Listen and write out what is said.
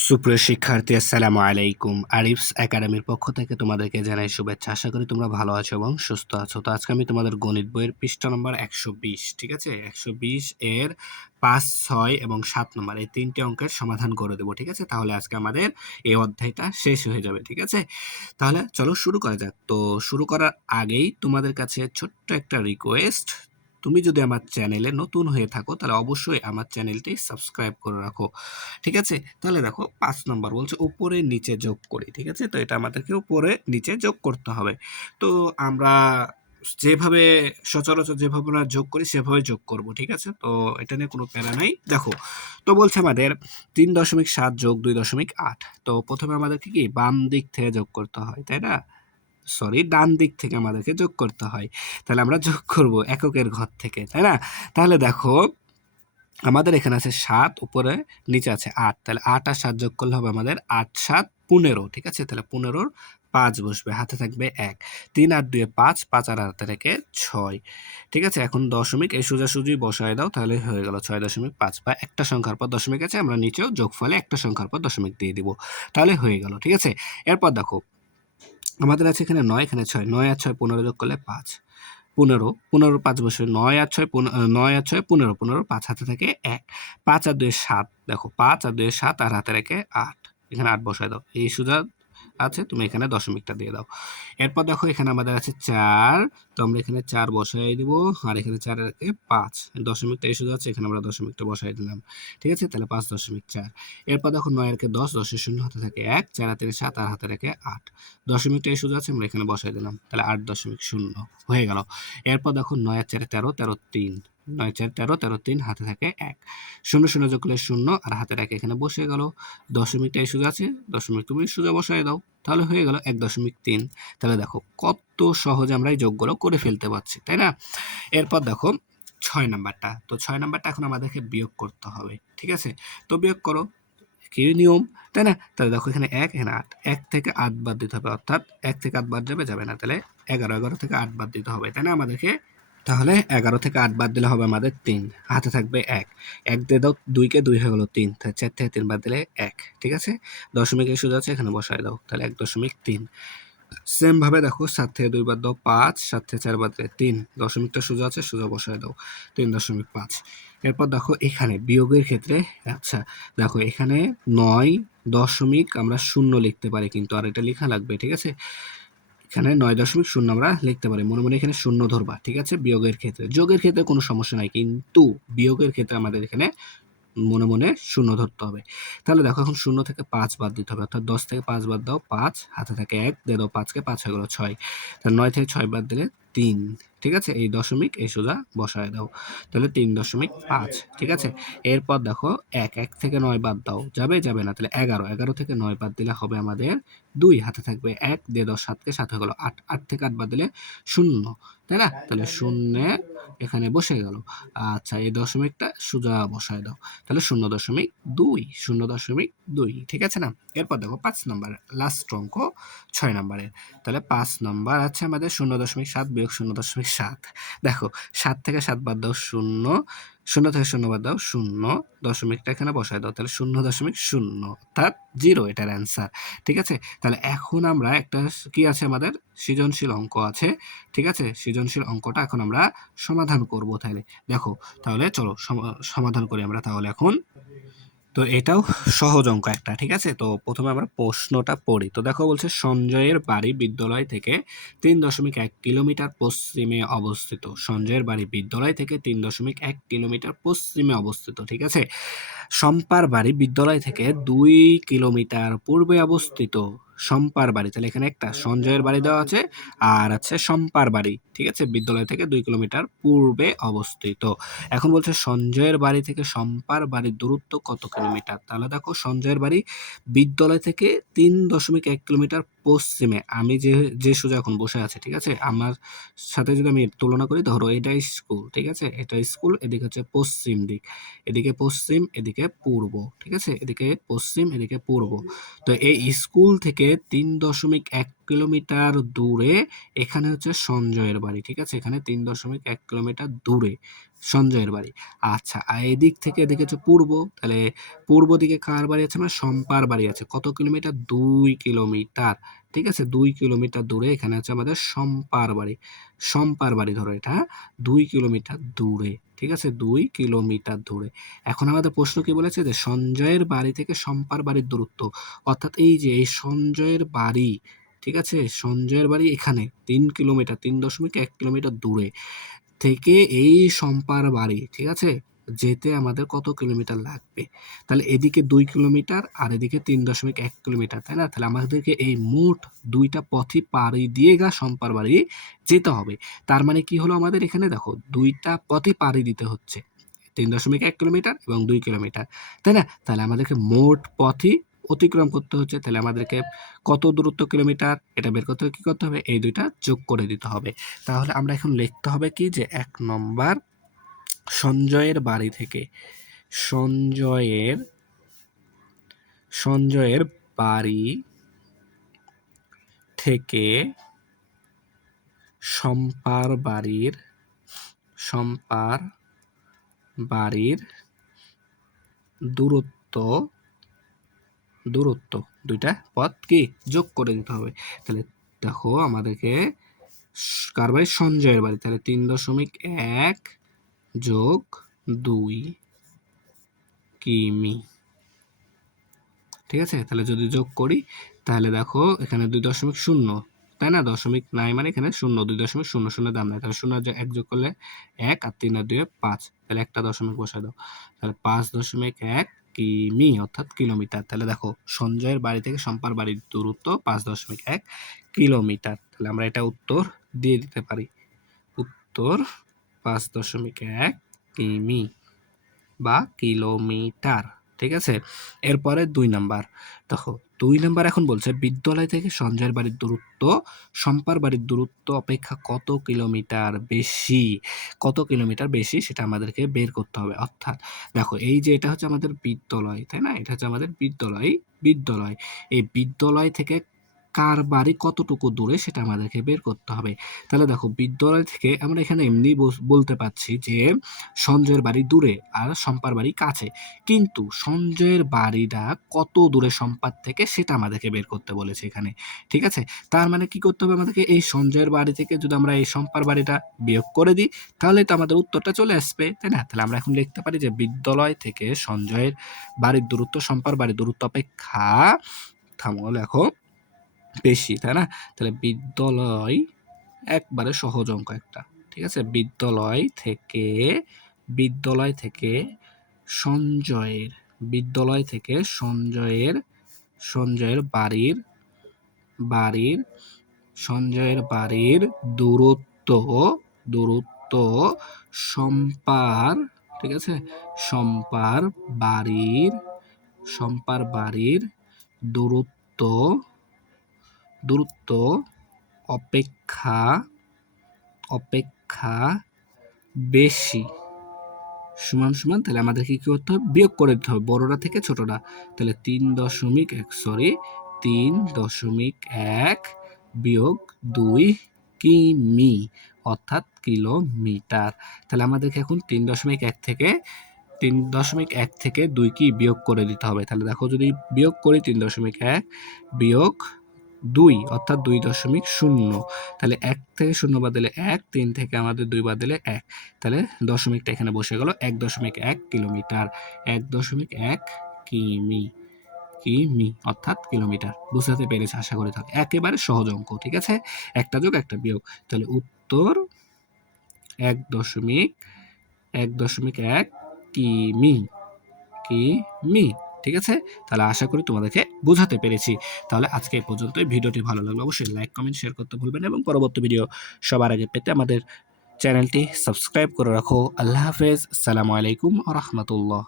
সুপ্রিয় শিক্ষার্থী, আসসালামু আলাইকুম। আরিফস একাডেমির পক্ষ থেকে তোমাদেরকে জানাই শুভেচ্ছা। আশা করি তোমরা ভালো আছো এবং সুস্থ আছো। তো আজকে আমি তোমাদের গণিত বইয়ের পৃষ্ঠা নম্বর 120, ঠিক আছে, 120 এর 5, 6 এবং 7 নম্বর এই তিনটে অঙ্কের সমাধান করে দেবো, ঠিক আছে। তাহলে আজকে আমাদের এই অধ্যায়টা শেষ হয়ে যাবে, ঠিক আছে। তাহলে চলো শুরু করা যাক। তো শুরু করার আগেই তোমাদের কাছে ছোট্ট একটা রিকোয়েস্ট, তুমি যদি আমার চ্যানেলে নতুন হয়ে থাকো তাহলে অবশ্যই আমার চ্যানেলটি সাবস্ক্রাইব করে রাখো, ঠিক আছে। তাহলে দেখো 5 নম্বর বলছে উপরে নিচে যোগ করি, ঠিক আছে। তো এটা আমাদেরকে উপরে নিচে যোগ করতে হবে। তো আমরা যেভাবে সচরাচর যেভাবে আমরা যোগ করি সেভাবে যোগ করব, ঠিক আছে। তো এটা নিয়ে কোনো প্যারা নেই। দেখো, তো বলছে আমাদের 3.7 যোগ 2.8। তো প্রথমে আমাদেরকে কি বাম দিক থেকে যোগ করতে হয়, তাই না? সরি, ডান দিক থেকে আমাদেরকে যোগ করতে হয়। তাহলে আমরা যোগ করব এককের ঘর থেকে, তাই না? তাহলে দেখো আমাদের এখানে আছে 7, উপরে নিচে আছে 8। তাহলে 8 আর 7 যোগ করলে হবে আমাদের 8 7 15, ঠিক আছে। তাহলে 15 5 বসবে, হাতে থাকবে 1। 3 আর 2 5, 5 আর হাতে রেখে 6, ঠিক আছে। এখন দশমিক এই সোজাসুজি বসায় দাও, তাহলে হয়ে গেল 6.5। বা একটা সংখ্যার পর দশমিক আছে, আমরা নিচেও যোগফলে একটা সংখ্যার পর দশমিক দিয়ে দিব, তাহলে হয়ে গেল, ঠিক আছে। এরপর দেখো আমাদের আছে এখানে 9, এখানে 6, 9 আর 6 15 যোগ করলে 5, 15, 15 5 বসে 9 আর 6 9 আর 6 15, 15 5 হাতে থাকে 1, 5 আর 2 7। দেখো 5 আর 2 7 আর হাতে রেখে 8, এখানে 8 বসায় দাও। এই সোজা আছে, তুমি এখানে দশমিকটা দিয়ে দাও। এরপর দেখো এখানে আমাদের আছে 4, তো আমরা এখানে 4 বসাই দিব, আর এখানে 4 এর রেখে 5, দশমিকটা এই সোজা আছে, এখানে আমরা দশমিকটা বসাই দিলাম, ঠিক আছে। তাহলে 5.4। এরপর দেখো 9 এর কে 10, 10 এর শূন্য হাতে থাকে 1, 4 আর 3 7 আর হাতে রেখে 8, দশমিকটা এই সোজা আছে, আমরা এখানে বসাই দিলাম, তাহলে 8.0 হয়ে গেল। এরপর দেখো 9 আর 4 13, 13 3, 9 4 13, 13 3 হাতে থাকে 1, শূন্য শূন্য যোগ করলে 0 আর হাতে রেখে এখানে বসে গেল। দশমিকটা এই সোজা আছে, দশমিক তুমি সোজা বসাই দাও, তাহলে হয়ে গেল 1.3। তাহলে দেখো কত সহজে আমরা এই যোগগুলো করে ফেলতে পারছি, তাই না? এরপর দেখো 6 নাম্বারটা। তো 6 নাম্বারটা এখন আমাদেরকে বিয়োগ করতে হবে, ঠিক আছে। তো বিয়োগ করো, কি নিয়ম, তাই না? তাহলে দেখো এখানে 1, এখানে 8, 1 থেকে 8 বাদ দিতে হবে, অর্থাৎ 1 থেকে 8 বাদ যাবে না। তাহলে 11, 11 থেকে 8 বাদ দিতে হবে, তাই না আমাদেরকে? তাহলে 11 থেকে 8 বাদ দিলে হবে আমাদের 3, হাতে থাকবে 1, 1 দিয়ে দাও 2 কে, 2 হয়ে গেল 3, তাহলে 4 থেকে 3 বাদ দিলে 1, ঠিক আছে। দশমিক এই সোজা আছে, এখানে বসায় দাও, তাহলে 1.3। সেম ভাবে দেখো 7 থেকে 2 বাদ দাও 5, 7 থেকে 4 বাদ দিলে 3, দশমিকটা সোজা আছে, সোজা বসায় দাও, 3.5। এরপর দেখো এখানে বিয়োগের ক্ষেত্রে, আচ্ছা দেখো এখানে 9 দশমিক আমরা শূন্য লিখতে পারি, কিন্তু আর এটা লেখা লাগবে, ঠিক আছে। এখানে 9.0 আমরা লিখতে পারি, মনে মনে এখানে শূন্য ধরবা, ঠিক আছে। বিয়োগের ক্ষেত্রে, যোগের ক্ষেত্রে কোনো সমস্যা নাই, কিন্তু বিয়োগের ক্ষেত্রে আমাদের এখানে মনে মনে শূন্য ধরতে হবে। তাহলে দেখো এখন 0 থেকে 5 বাদ দিতে হবে, অর্থাৎ 10 থেকে 5 বাদ দাও 5, হাতে থাকে 1, দিয়ে দাও 5 কে, 5 হয়ে গেল 6, তাহলে 9 থেকে 6 বাদ দিলে 3, ঠিক আছে। এই দশমিক এই সোজা বসায় দাও, তাহলে 3.5, ঠিক আছে। এরপর দেখো 1 থেকে 9 বাদ দাও, যাবে যাবে না, তাহলে 11, 11 থেকে 9 বাদ দিলে হবে আমাদের 2, হাতে থাকবে 1, দিয়ে দাও 7 কে, 7 হয়ে গেল 8, 8 থেকে 8 বাদ দিলে 0, তাই না? তাহলে 0 এখানে বসে গেল। আচ্ছা, এই দশমিকটা সোজা বসায় দাও, তাহলে 0.2, 0.2, ঠিক আছে না? এরপর দেখো 5 নাম্বার লাস্ট অঙ্ক 6 নাম্বারের। তাহলে 5 নাম্বার আছে আমাদের 0.7 বিয়োগ 0.7। দেখো 7 থেকে 7 বাদ দাও 0, 0 থেকে 0 বাদ দাও 0, দশমিকটা এখানে বসায় দাও, তাহলে 0.0, অর্থাৎ 0 এটার অ্যান্সার, ঠিক আছে। তাহলে এখন আমরা একটা কি আছে আমাদের সৃজনশীল অঙ্ক আছে, ঠিক আছে। সৃজনশীল অঙ্কটা এখন আমরা সমাধান করব, তাহলে দেখো, তাহলে চলো সমাধান করি আমরা তাহলে এখন। তো এটাও সহজ অঙ্ক একটা, ঠিক আছে। তো প্রথমে আমরা প্রশ্নটা পড়ি। তো দেখো বলছে সঞ্জয়ের বাড়ি বিদ্যালয় থেকে 3.1 কিলোমিটার পশ্চিমে অবস্থিত। সঞ্জয়ের বাড়ি বিদ্যালয় থেকে 3.1 কিলোমিটার পশ্চিমে অবস্থিত, ঠিক আছে। শম্পার বাড়ি বিদ্যালয় থেকে 2 কিলোমিটার পূর্বে অবস্থিত। শম্পার বাড়ি, তাহলে এখানে একটা সঞ্জয়ের বাড়ি দেওয়া আছে, আর আছে শম্পার বাড়ি, ঠিক আছে, বিদ্যালয় থেকে 2 কিলোমিটার পূর্বে অবস্থিত। এখন বলছে সঞ্জয়ের বাড়ি থেকে শম্পার বাড়ির দূরত্ব কত কিলোমিটার। তাহলে দেখো সঞ্জয়ের বাড়ি বিদ্যালয় থেকে 3.1 কিলোমিটার পশ্চিমে, আমি যে যে সোজা এখন বসে আছে, ঠিক আছে, আমার সাথে যদি আমি তুলনা করি, ধরো এটা স্কুল, ঠিক আছে, এটা স্কুল, এদিকে হচ্ছে পশ্চিম দিক, এদিকে পশ্চিম এদিকে পূর্ব, ঠিক আছে, এদিকে পশ্চিম এদিকে পূর্ব। তো এই স্কুল থেকে 3.1 কিলোমিটার দূরে এখানে হচ্ছে সঞ্জয়ের বাড়ি, ঠিক আছে, এখানে 3.1 কিলোমিটার দূরে সঞ্জয়ের বাড়ি। আচ্ছা, এদিক থেকে এদিকে হচ্ছে পূর্ব, তাহলে পূর্ব দিকে কার বাড়ি আছে? আমার শম্পার বাড়ি আছে। কত কিলোমিটার? ২ কিলোমিটার। ঠিক আছে? ২ কিলোমিটার দূরে এখানে আছে আমাদের শম্পার বাড়ি। শম্পার বাড়ি ধরো এটা, ২ কিলোমিটার দূরে। ঠিক আছে? ২ কিলোমিটার দূরে। এখন আমাদের প্রশ্ন কি বলেছে? যে সঞ্জয়ের বাড়ি থেকে শম্পার বাড়ির দূরত্ব। অর্থাৎ এই যে এই সঞ্জয়ের বাড়ি, ঠিক আছে? সঞ্জয়ের বাড়ি এখানে ৩ কিলোমিটার, ৩.১ কিলোমিটার দূরে থেকে এই শম্পার বাড়ি, ঠিক আছে, যেতে আমাদের কত কিলোমিটার লাগবে? তাহলে এদিকে ২ কিলোমিটার আর এদিকে ৩.১ কিলোমিটার, তাই না? তাহলে আমাদেরকে এই মোট ২ টা পথই পাড়ি দিয়ে শম্পার বাড়ি যেতে হবে। তার মানে কি হলো আমাদের এখানে? দেখো ২ টা পথই পাড়ি দিতে হচ্ছে। ৩.১ কিলোমিটার এবং ২ কিলোমিটার, তাই না? তাহলে আমাদেরকে মোট পথই অতিক্রম করতে হচ্ছে। তাহলে আমাদেরকে কত দূরত্ব কিলোমিটার এটা বের করতে হলে কি করতে হবে? এই ২ টা যোগ করে দিতে হবে। তাহলে আমরা এখন লিখতে হবে কি? যে ১ নম্বর সঞ্জয়ের বাড়ি থেকে সঞ্জয়ের বাড়ি থেকে শম্পার বাড়ির দূরত্ব ২ টা পথ কি যোগ করে দিতে হবে। তাহলে দেখো আমাদেরকে কার বাড়ি? সঞ্জয়ের বাড়ি। তাহলে ৩.১ যোগ ২ কিমি। ঠিক আছে? তাহলে যদি যোগ করি তাহলে দেখো এখানে ২.০, তাই না? দশমিক নাই মানে এখানে ০, ২.০০ দাম নাই। তাহলে ০ আর ১ যোগ করলে ১ আর ৩ আর ২ এ ৫। তাহলে একটা দশমিক বসাই দাও। তাহলে ৫.১ কিমি অর্থাৎ কিলোমিটার। তাহলে দেখো সঞ্জয়ের বাড়ি থেকে শম্পার বাড়ির দূরত্ব ৫.১ কিলোমিটার। তাহলে আমরা এটা উত্তর দিয়ে দিতে পারি। উত্তর ৫.১ কিমি বা কিলোমিটার। ঠিক আছে? এরপরে ২ নাম্বার। দেখো ২ নাম্বার এখন বলছে বিদ্যালয় থেকে সঞ্জয়ের বাড়ির দূরত্ব শম্পার বাড়ির দূরত্ব অপেক্ষা কত কিলোমিটার বেশি? কত কিলোমিটার বেশি সেটা আমাদেরকে বের করতে হবে। অর্থাৎ দেখো এই যে এটা হচ্ছে আমাদের বিদ্যালয়, তাই না? এটা হচ্ছে আমাদের বিদ্যালয়। এই বিদ্যালয় থেকে কার বাড়ি কতটুকু দূরে সেটা আমাদেরকে বের করতে হবে। তাহলে দেখো বিদ্যালয় থেকে আমরা এখানে এমনি বলতে পারছি যে সঞ্জয়ের বাড়ি দূরে আর শম্পার বাড়ি কাছে। কিন্তু সঞ্জয়ের বাড়িটা কত দূরে শম্পার থেকে সেটা আমাদেরকে বের করতে বলেছে এখানে। ঠিক আছে? তার মানে কি করতে হবে আমাদেরকে? এই সঞ্জয়ের বাড়ি থেকে যদি আমরা এই শম্পার বাড়িটা বিয়োগ করে দিই তাহলেই তো আমাদের উত্তরটা চলে আসবে, তাই না? তাহলে আমরা এখন লিখতে পারি যে বিদ্যালয় থেকে সঞ্জয়ের বাড়ির দূরত্ব শম্পার বাড়ির দূরত্ব অপেক্ষা থামো লেখো বেশি, তাই না? তাহলে বিদ্যালয় একবারে সহজ অঙ্ক একটা। ঠিক আছে? বিদ্যালয় থেকে সঞ্জয়ের বাড়ির দূরত্ব শম্পার, ঠিক আছে? শম্পার বাড়ির দূরত্ব অপেক্ষা বেশি সমান তাহলে আমাদেরকে কি করতে হবে? বিয়োগ করে দিতে হবে বড়টা থেকে ছোটটা। তাহলে ৩.১ বিয়োগ ২ কিমি অর্থাৎ কিলোমিটার। তাহলে আমাদেরকে এখন ৩.১ থেকে ২ কি বিয়োগ করে দিতে হবে। তাহলে দেখো যদি বিয়োগ করি ৩.১ বিয়োগ ২ অর্থাৎ ২.০। তাহলে ১ থেকে ০ বাদ দিলে ১, ৩ থেকে আমাদের ২ বাদ দিলে ১। তাহলে দশমিকটা এখানে বসে গেল ১.১ কিলোমিটার। ১.১ কিমি অর্থাৎ কিলোমিটার। বুঝতে পেরেছ আশা করি তাহলে। একেবারে সহজ অঙ্ক, ঠিক আছে? একটা যোগ একটা বিয়োগ। তাহলে উত্তর ১.১ কিমি। ঠিক আছে? তাহলে আশা করি তোমাদেরকে বোঝাতে পেরেছি। তাহলে আজকে এই পর্যন্তই। ভিডিওটি ভালো লাগলে অবশ্যই লাইক, কমেন্ট, শেয়ার করতে ভুলবেন এবং পরবর্তী ভিডিও সবার আগে পেতে আমাদের চ্যানেলটি সাবস্ক্রাইব করে রাখো। আল্লাহ হাফেজ। আসসালামু আলাইকুম ওয়া রাহমাতুল্লাহ।